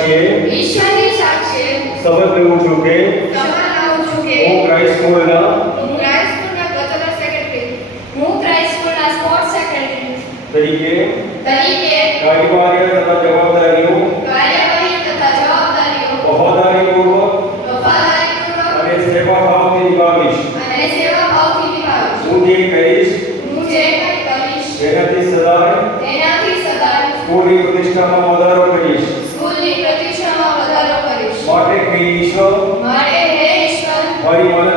સાક્ષીએ શપથ લેવું છું કે હું ક્રાઇસ્ટ સ્કૂલના સ્પોર્ટ્સ સેક્રેટરી તરીકે તરીકે કાર્યવાહી તથા જવાબદારીઓ વફાદારીપૂર્વક અને સેવાભાવથી નિભાવીશ. હું જે કહીશ તેનાથી સદાય સ્કૂલની પ્રતિષ્ઠામાં વધારો કરીશ. માટે હે ઈશ્વર મારી મદદ